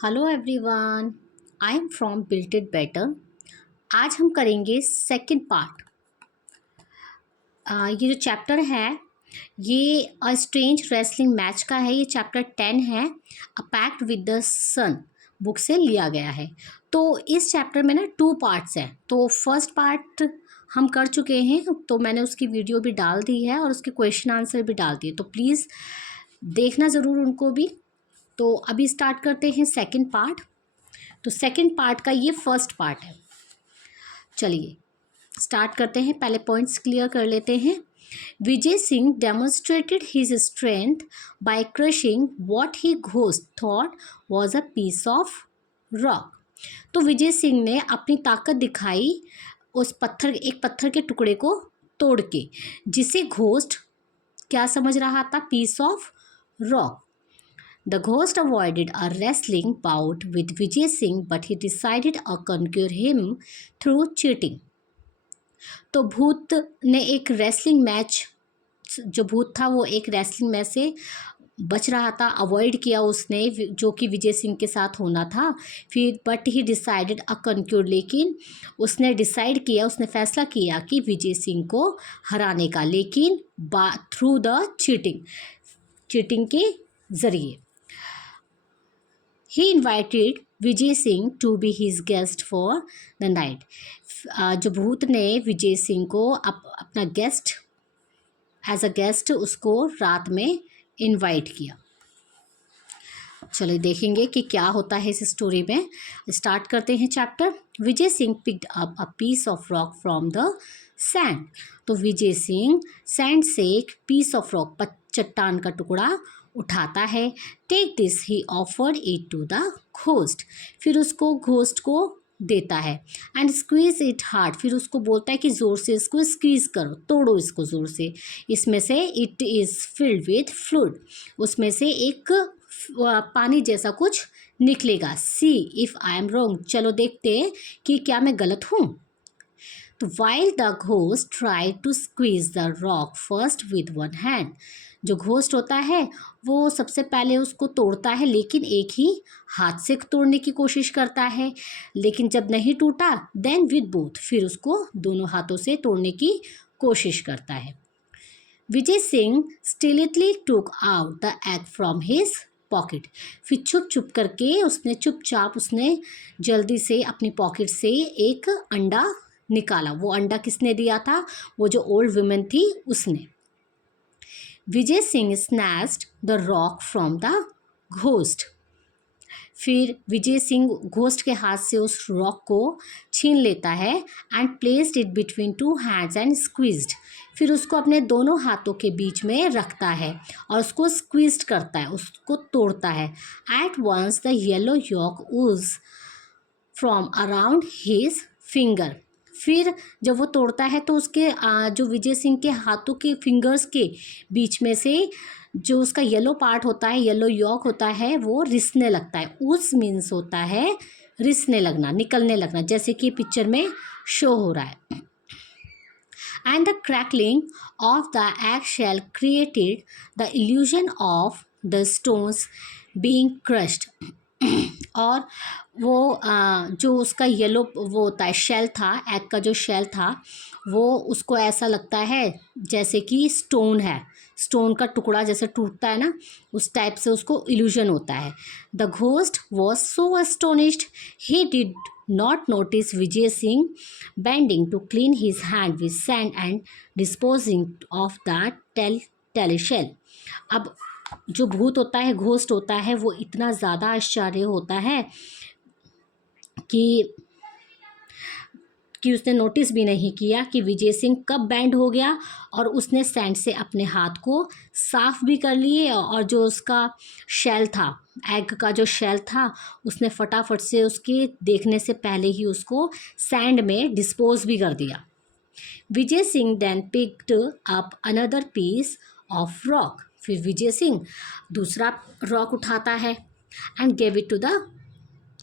Hello everyone, I am from built it better. आज हम करेंगे सेकंड पार्ट। ये जो चैप्टर है ये अ स्ट्रेंज रेसलिंग मैच का है। ये चैप्टर 10 है, a pact with the sun book से लिया गया है। तो इस चैप्टर में ना 2 पार्ट्स हैं। तो फर्स्ट पार्ट हम कर चुके हैं, तो मैंने उसकी वीडियो भी डाल दी है और उसके क्वेश्चन आंसर भी डाल दिए, तो प्लीज़ देखना ज़रूर उनको भी। तो अभी स्टार्ट करते हैं सेकंड पार्ट। तो सेकंड पार्ट का ये फर्स्ट पार्ट है। चलिए स्टार्ट करते हैं, पहले पॉइंट्स क्लियर कर लेते हैं। Vijay Singh demonstrated his strength by crushing what he ghost thought was a piece of rock. तो विजय सिंह ने अपनी ताकत दिखाई उस एक पत्थर के टुकड़े को तोड़ के, जिसे घोस्ट क्या समझ रहा था, piece of rock. The ghost avoided a wrestling bout with Vijay Singh, but he decided to conquer him through cheating. तो भूत ने एक रेसलिंग मैच, जो भूत था वो एक रेसलिंग मैच से बच रहा था, अवॉइड किया उसने, जो कि विजय सिंह के साथ होना था। फिर बट ही डिसाइडेड अ कंक्यूर, लेकिन उसने डिसाइड किया, उसने फैसला किया कि विजय सिंह को हराने का, लेकिन थ्रू द चीटिंग के ज़रिए। He invited Vijay Singh to be his guest for the night. जो भूत ने विजय सिंह को अपना गेस्ट, एज अ गेस्ट उसको रात में इनवाइट किया। चलिए देखेंगे कि क्या होता है इस स्टोरी में। स्टार्ट करते हैं chapter. Vijay Singh picked up a piece of rock from the sand. तो विजय सिंह सैंड से एक पीस ऑफ रॉक, चट्टान का टुकड़ा उठाता है। Take this he offered it to the ghost. फिर उसको घोस्ट को देता है। And squeeze it hard. फिर उसको बोलता है कि ज़ोर से इसको स्क्वीज करो, तोड़ो इसको ज़ोर से। इसमें से it is filled with fluid. उसमें से एक पानी जैसा कुछ निकलेगा। See if I am wrong. चलो देखते हैं कि क्या मैं गलत हूँ। तो while the ghost try to squeeze the rock first with one hand. जो घोस्ट होता है वो सबसे पहले उसको तोड़ता है, लेकिन एक ही हाथ से तोड़ने की कोशिश करता है। लेकिन जब नहीं टूटा, देन विद बोथ, फिर उसको दोनों हाथों से तोड़ने की कोशिश करता है। Vijay Singh stealthily took out the egg from his pocket. फिर छुप करके उसने जल्दी से अपनी पॉकेट से एक अंडा निकाला। वो अंडा किसने दिया था? वो जो ओल्ड वुमेन थी उसने। Vijay Singh snatched the rock from the ghost. फिर विजय सिंह घोस्ट के हाथ से उस रॉक को छीन लेता है। And placed it between two hands and squeezed. फिर उसको अपने दोनों हाथों के बीच में रखता है और उसको स्क्वीज्ड करता है, उसको तोड़ता है। At once the yellow yolk ooze from around his finger. फिर जब वो तोड़ता है तो उसके जो विजय सिंह के हाथों के फिंगर्स के बीच में से जो उसका येलो पार्ट होता है, येलो यॉक होता है, वो रिसने लगता है। उस मीन्स होता है रिसने लगना, निकलने लगना, जैसे कि पिक्चर में शो हो रहा है। And the crackling of the egg shell created the illusion of the stones being crushed. और वो जो उसका येलो वो होता है शेल था, एग का जो शेल था, वो उसको ऐसा लगता है जैसे कि स्टोन है, स्टोन का टुकड़ा जैसे टूटता है ना, उस टाइप से उसको इल्यूजन होता है। The ghost was so astonished he did not notice Vijay Singh bending to clean his hand with sand and disposing of the telltale shell. अब जो भूत होता है, घोस्ट होता है, वो इतना ज़्यादा आश्चर्य होता है कि उसने नोटिस भी नहीं किया कि विजय सिंह कब बैंड हो गया, और उसने सैंड से अपने हाथ को साफ भी कर लिए, और जो उसका शेल था, एग का जो शेल था, उसने फटाफट से उसके देखने से पहले ही उसको सैंड में डिस्पोज भी कर दिया। Vijay Singh then picked up another piece of rock. फिर विजय सिंह दूसरा रॉक उठाता है and gave it to the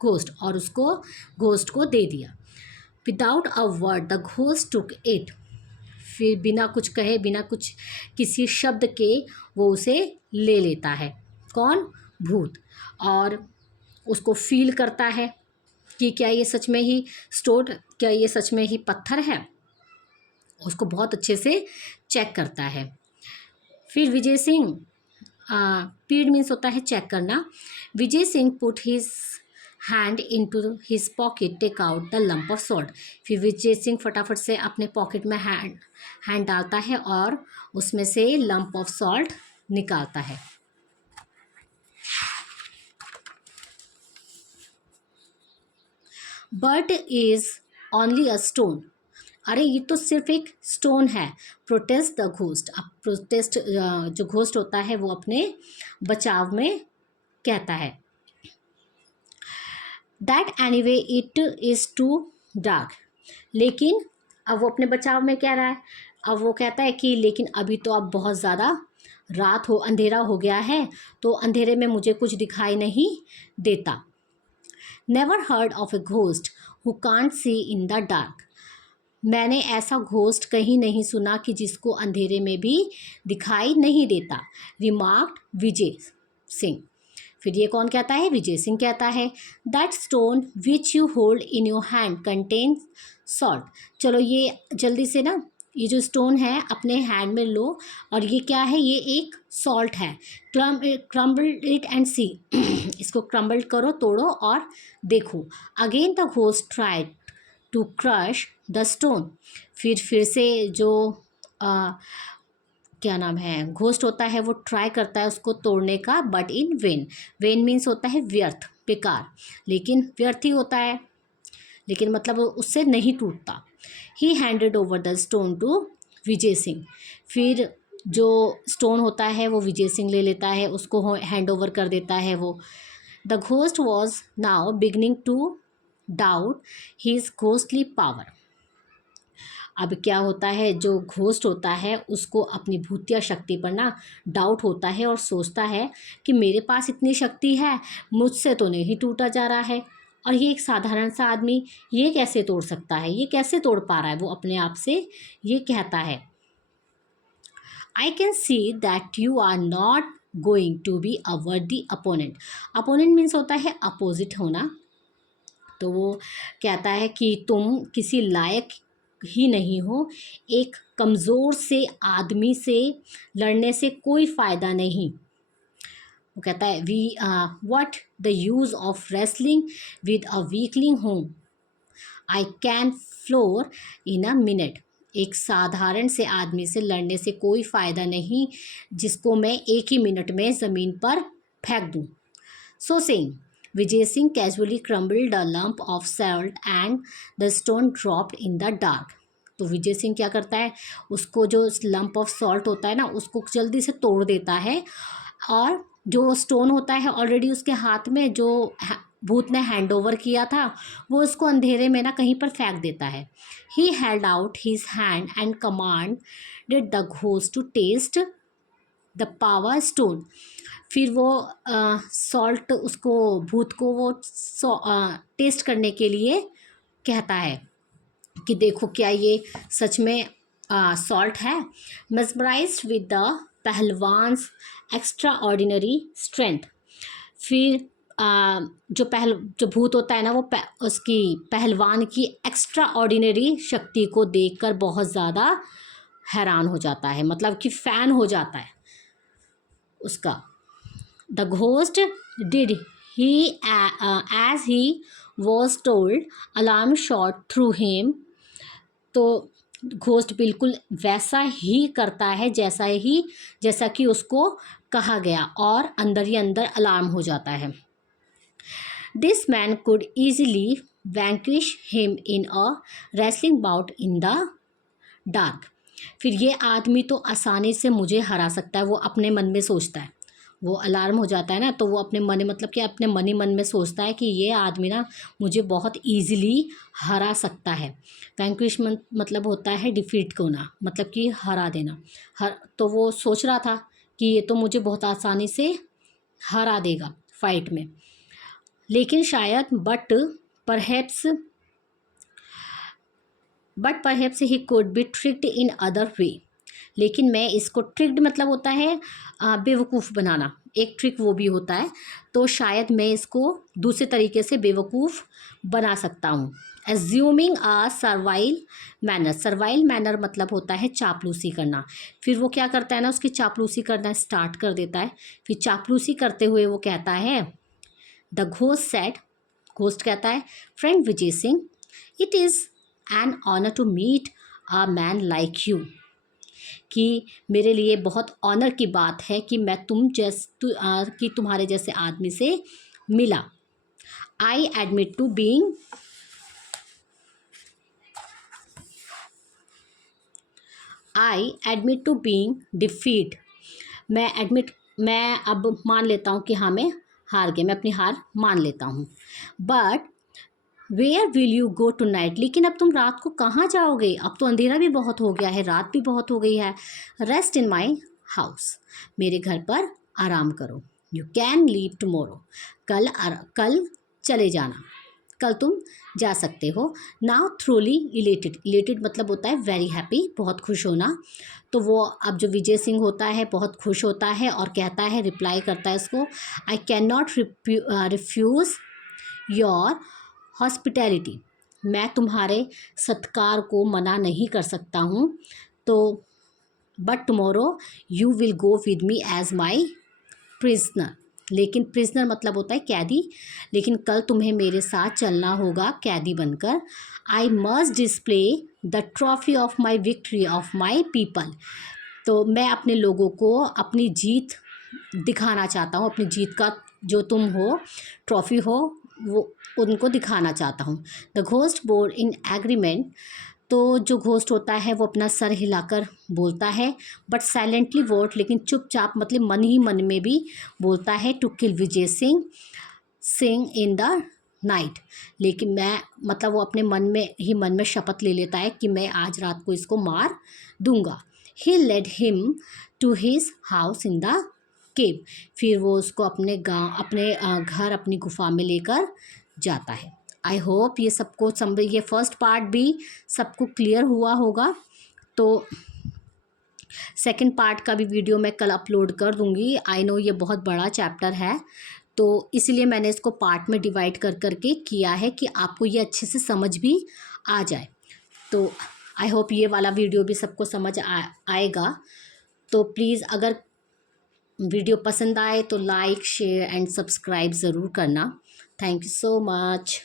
ghost, और उसको घोस्ट को दे दिया। Without a word the ghost took it. फिर बिना कुछ कहे, बिना कुछ किसी शब्द के वो उसे ले लेता है। कौन? भूत। और उसको फील करता है कि क्या ये सच में ही स्टोन, क्या ये सच में ही पत्थर है, उसको बहुत अच्छे से चेक करता है। फिर विजय सिंह, पीड मीन्स होता है चेक करना। Vijay Singh put his hand into his pocket, take out the lump of salt. फिर विजय सिंह फटाफट से अपने पॉकेट में हैंड डालता है और उसमें से लंप ऑफ सॉल्ट निकालता है। But is only a stone, अरे ये तो सिर्फ एक स्टोन है। प्रोटेस्ट द घोस्ट, अब प्रोटेस्ट जो घोस्ट होता है वो अपने बचाव में कहता है। That anyway it is too dark, लेकिन अब वो अपने बचाव में कह रहा है, अब वो कहता है कि लेकिन अभी तो अब बहुत ज़्यादा रात हो, अंधेरा हो गया है, तो अंधेरे में मुझे कुछ दिखाई नहीं देता। Never heard of a ghost who can't see in the dark, मैंने ऐसा घोस्ट कहीं नहीं सुना कि जिसको अंधेरे में भी दिखाई नहीं देता। रिमार्क्ड विजय सिंह, फिर ये कौन कहता है? विजय सिंह कहता है। That stone which you hold in your hand contains salt, चलो ये जल्दी से ना, ये जो स्टोन है अपने हैंड में लो, और ये क्या है? ये एक सॉल्ट है। क्रम्बल इट एंड सी, इसको क्रम्बल करो, तोड़ो और देखो। Again the ghost tried to crush the stone, फिर से जो क्या नाम है, घोस्ट होता है, वो ट्राई करता है उसको तोड़ने का, but in when. When means होता है व्यर्थ, बेकार, लेकिन व्यर्थ ही होता है, लेकिन मतलब उससे नहीं टूटता। He handed over the stone to Vijay Singh, फिर जो स्टोन होता है वो विजय सिंह ले लेता है, उसको हैंड ओवर कर देता है वो। The ghost was now beginning to doubt his ghostly power, अब क्या होता है, जो घोस्ट होता है उसको अपनी भूतिया शक्ति पर ना डाउट होता है और सोचता है कि मेरे पास इतनी शक्ति है, मुझसे तो नहीं टूटा जा रहा है, और ये एक साधारण सा आदमी ये कैसे तोड़ सकता है, ये कैसे तोड़ पा रहा है, वो अपने आप से ये कहता है। I can see that you are not going to be a worthy opponent, opponent means होता है अपोजिट होना, तो वो कहता है कि तुम किसी लायक ही नहीं हो, एक कमज़ोर से आदमी से लड़ने से कोई फ़ायदा नहीं। वो कहता है we what the use of wrestling with a weakling home, I can floor in a minute, एक साधारण से आदमी से लड़ने से कोई फ़ायदा नहीं जिसको मैं एक ही मिनट में ज़मीन पर फेंक दूँ। So saying, Vijay Singh casually crumbled a lump of salt and the stone dropped in the dark. तो विजय सिंह क्या करता है, उसको जो लंप ऑफ सॉल्ट होता है ना, उसको जल्दी से तोड़ देता है, और जो स्टोन होता है ऑलरेडी उसके हाथ में जो भूत ने हैंड ओवर किया था, वो उसको अंधेरे में ना कहीं पर फेंक देता है। He held out his hand and commanded the ghost to test the power stone, फिर वो सॉल्ट उसको, भूत को वो टेस्ट करने के लिए कहता है कि देखो क्या ये सच में सॉल्ट है। Mesmerized with the pahalwan's extraordinary strength, फिर जो भूत होता है ना, वो उसकी पहलवान की एक्स्ट्रा ऑर्डिनरी शक्ति को देखकर बहुत ज़्यादा हैरान हो जाता है, मतलब कि फ़ैन हो जाता है उसका। The ghost did he as he was told, alarm shot through him, तो घोस्ट बिल्कुल वैसा ही करता है जैसा कि उसको कहा गया, और अंदर ही अंदर अलार्म हो जाता है। This man could easily vanquish him in a wrestling bought in the dark, फिर ये आदमी तो आसानी से मुझे हरा सकता है, वो अपने मन में सोचता है, वो अलार्म हो जाता है ना, तो वो अपने मन, मतलब कि अपने मन ही मन में सोचता है कि ये आदमी ना मुझे बहुत ईजिली हरा सकता है। वैंक्विश मतलब होता है डिफीट होना, मतलब कि हरा देना। तो वो सोच रहा था कि ये तो मुझे बहुत आसानी से हरा देगा फाइट में, लेकिन शायद but perhaps he could be tricked in other way, लेकिन मैं इसको ट्रिक्ड मतलब होता है बेवकूफ़ बनाना, एक ट्रिक वो भी होता है, तो शायद मैं इसको दूसरे तरीके से बेवकूफ़ बना सकता हूँ। एज्यूमिंग अ सर्वाइल मैनर मतलब होता है चापलूसी करना। फिर वो क्या करता है ना, उसकी चापलूसी करना स्टार्ट कर देता है। फिर चापलूसी करते हुए वो कहता है, द घोस्ट सेड, घोस्ट कहता है, friend Vijay Singh, it is an honour to meet a man like you, कि मेरे लिए बहुत ऑनर की बात है कि मैं कि तुम्हारे जैसे आदमी से मिला। I admit to being I admit to being defeat, मैं अब मान लेता हूँ कि हाँ मैं हार गया, मैं अपनी हार मान लेता हूँ। But where will you go tonight, लेकिन अब तुम रात को कहाँ जाओगे, अब तो अंधेरा भी बहुत हो गया है, रात भी बहुत हो गई है। रेस्ट इन माई हाउस, मेरे घर पर आराम करो। यू कैन लीव टुमारो, कल चले जाना, कल तुम जा सकते हो। नाउ थ्रूली इलेटेड, इलेटेड मतलब होता है वेरी हैप्पी, बहुत खुश होना। तो वो अब जो विजय सिंह होता है बहुत खुश होता है और कहता है, रिप्लाई करता है इसको, I can not refuse your hospitality, मैं तुम्हारे सत्कार को मना नहीं कर सकता हूँ। तो but tomorrow you will go with me as my prisoner, लेकिन प्रिजनर मतलब होता है कैदी, लेकिन कल तुम्हें मेरे साथ चलना होगा कैदी बनकर। I must display the trophy of my victory of my people, तो मैं अपने लोगों को अपनी जीत दिखाना चाहता हूँ, अपनी जीत का जो तुम हो ट्रॉफी हो वो उनको दिखाना चाहता हूँ। The ghost board in agreement, तो जो घोस्ट होता है वो अपना सर हिलाकर बोलता है, बट साइलेंटली वोट, लेकिन चुपचाप मतलब मन ही मन में भी बोलता है, to kill Vijay Singh in the night, लेकिन मैं मतलब वो अपने मन में शपथ ले लेता है कि मैं आज रात को इसको मार दूंगा। He led him to his house in the cave, फिर वो उसको अपने घर अपनी गुफा में लेकर जाता है। आई होप ये सबको समझ, ये फर्स्ट पार्ट भी सबको क्लियर हुआ होगा। तो सेकंड पार्ट का भी वीडियो मैं कल अपलोड कर दूंगी। आई नो ये बहुत बड़ा चैप्टर है, तो इसलिए मैंने इसको पार्ट में डिवाइड कर करके किया है कि आपको ये अच्छे से समझ भी आ जाए। तो आई होप ये वाला वीडियो भी सबको समझ आएगा। तो प्लीज़ अगर वीडियो पसंद आए तो लाइक शेयर एंड सब्सक्राइब ज़रूर करना। Thank you so much.